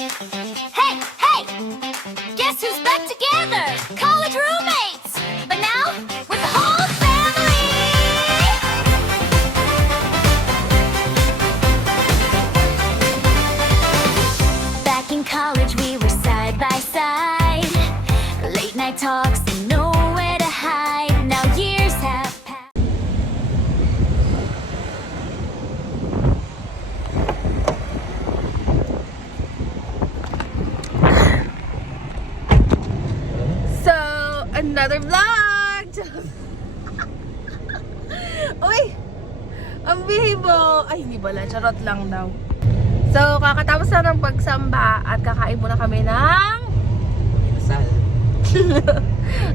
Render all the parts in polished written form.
Hey, hey! Guess who's back together? College roommates! But now, with the whole family! Back in college, we were side by side. Late night talks and nowhere to hide. Now years have passed. So, another vlog! Uy! Ang bihibo! Ay, hindi pala. Charot lang daw. So, kakatapos na ng pagsamba at kakain muna kami ng... Sal.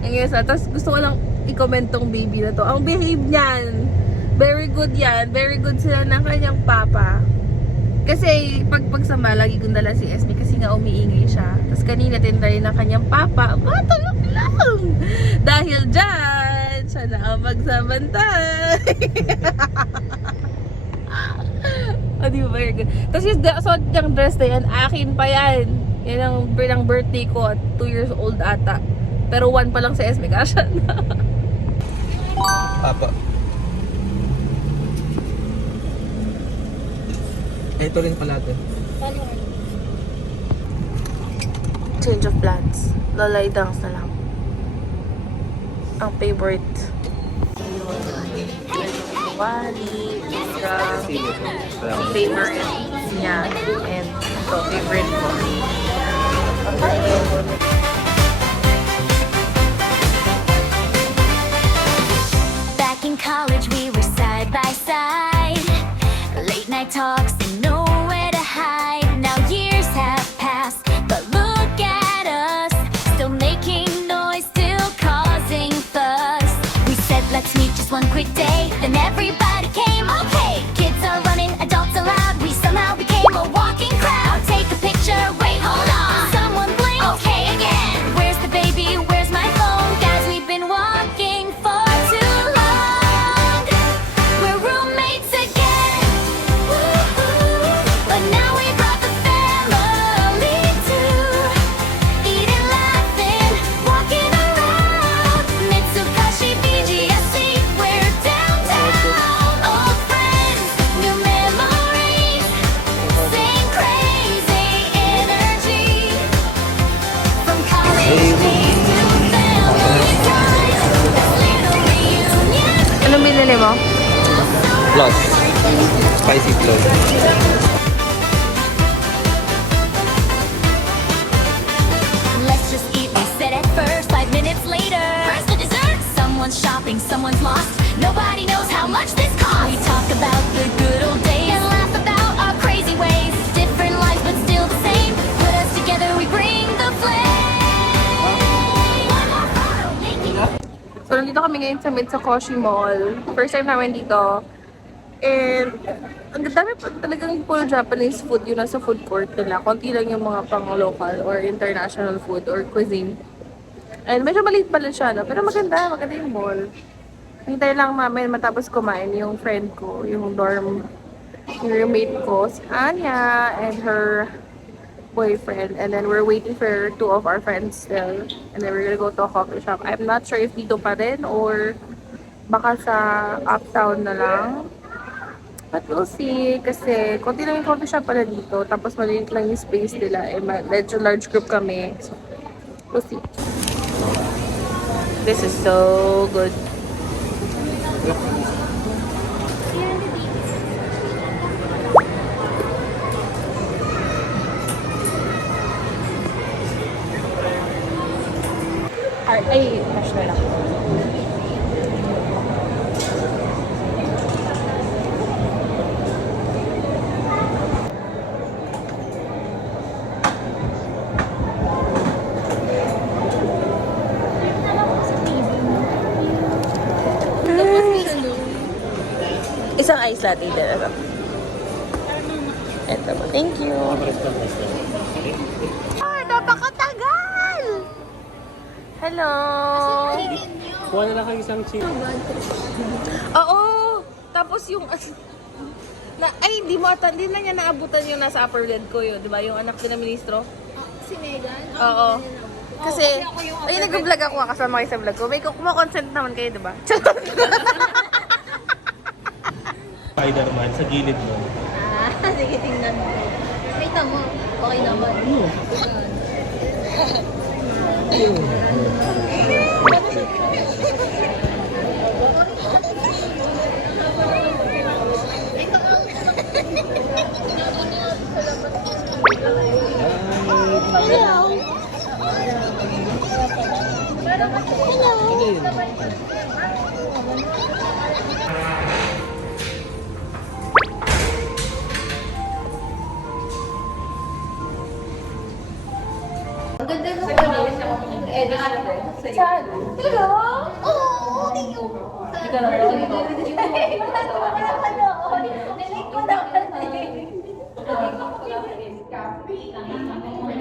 Ang isa. Tapos gusto ko lang i-comment tong baby na to. Ang behave niyan. Very good yan. Very good sila ng kanyang papa. Kasi pag pagsamba, lagi kong dala si Esme kasi nga umiingay siya. Tapos kanina tinry ng kanyang papa. Matulog lang! Dahil dyan, siya na ang magsabantay. Oh, di ba? Very good. Tapos yung suot niyang dress na yan, akin pa yan. Yan ang birthday ko at 2 years old ata. Pero 1 pa lang sa Esme, kasya na. Papa. Ito rin pala ito. Change of plans. Lalay dance na lang. Ang favorite. Wali, Isra, favorite niya. And ito, favorite ko. Back in college, we were side by side. Late night talks and nowhere to hide. Now years have passed, but look at us, still making noise, still causing fuss. We said let's meet just one quick day, then everybody came. Okay, kids are running, adults allowed. We somehow became a walking crowd. Take a picture, wait, hold on. Someone blink. Okay, again. Where's the baby? Where's my phone? Guys, we've been walking for too long. We're roommates again. Woo-hoo. But now we brought the family too. Eating, laughing, walking around. Mitsukashi, BGSC, we're downtown. Old friends, new memories. Same crazy energy. From college days to family ties. This little reunion. Anong binili mo? Plus. Spicy plus. Let's just eat, we said at first. 5 minutes later, where's the dessert? Someone's shopping, someone's lost. Nobody knows how much this costs. We talk about the good old days and laugh about our crazy ways. Different lives, but still the same. Put us together, we bring the flame. One more photo, make it. So, nandito kami ngayon sa Mitsukoshi Mall. First time namin dito. And, ang dami pa talagang puro Japanese food yun nasa food court nila. Konti lang yung mga pang-local or international food or cuisine. And medyo maliit pala siya, no? Pero maganda yung mall. Hintay lang namin matapos kumain yung friend ko, yung dorm, yung roommate ko, si Anya and her boyfriend. And then we're waiting for 2 of our friends still. And then we're gonna go to a coffee shop. I'm not sure if dito pa rin or baka sa uptown na lang. But we'll see. Kasi konti lang yung coffee shop pala dito. Tapos maliit lang yung space nila. Eh, medyo large group kami. So, we'll see. This is so good. Ay, cash na lang. Isang ice latte din. Ito po. Thank you. Ah, napakatagal! Hello! Kuha na lang kayo isang chip. Oo! Tapos yung... Hindi na niya naabutan yung nasa upper lid ko yun, di ba? Yung anak din na ministro. Si Megan? Oo. Kasi, ay, nag-vlog ako kasama kayo sa vlog ko. May kumakonsent naman kayo, di ba? Spider-Man sa gilid mo. Sige, tingnan mo. Kita mo. Okay naman. Ang ganda ng edition ko. Saan? Hello? Oo, thank you. Hindi ka naman. Nilike ko naman.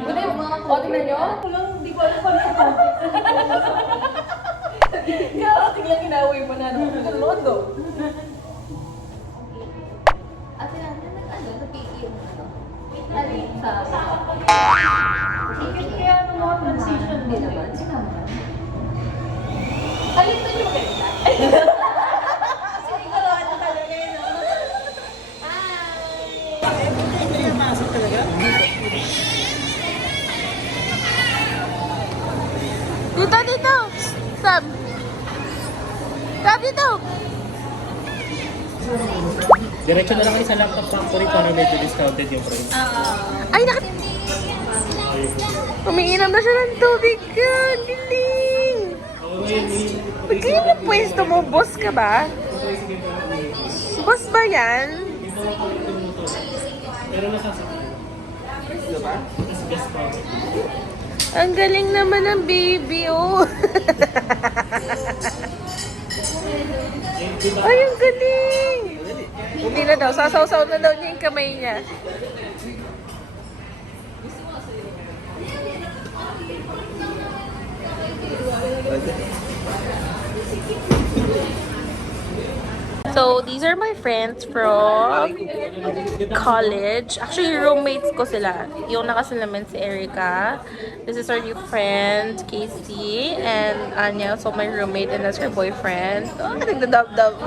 Ano yung mga konti na nyo? Hindi ko alam kung ano. Kaya tingnan kinaway mo na. Londo. At yan, nag-piki yung ano. Kaya ano mga transition Hindi naman. Sinama. Alin na yung maganda? Sinigurado talaga yun. Dito! Sam! Sam, dito! Diretso na lang kayo sa laptop factory para medyo discounted yung price. Ay, umiinom na siya ng tubig ka! Ang galing! Ba't kayo na pwesto mo? Boss ka ba? Boss ba yan? Pero nasasakit. Diba? Tapos gas pa. Ang galing naman ng baby, oh! Ay, ang galing! Hindi na daw, sasaw-saw na daw niya yung kamay niya. So, these are my friends from college. Actually, roommates ko sila. Yung nakasalamin si Erica. This is our new friend, Casey. And Anya, so my roommate and that's her boyfriend. Oh, nagdadab-dab.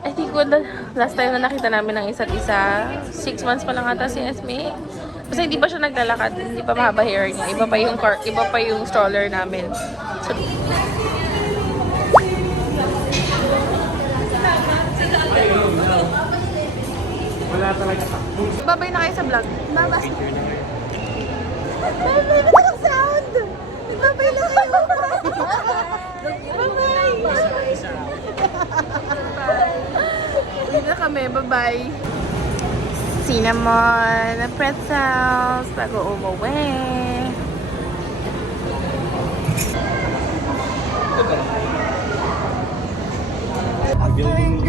I think last time na nakita namin ng isa't isa, 6 months pa lang ata si Esme. Kasi hindi pa siya naglalakad, hindi pa mahaba hair niya. Iba pa yung stroller namin. So, Wala talaga pa. babay na kayo sa vlog. Babay. Picture na kayo. Babay na kayo sound. Babay na kayo. Babay. Uwi na kami. Bye-bye. Cinnamon na pretzels bago umuwi. Yung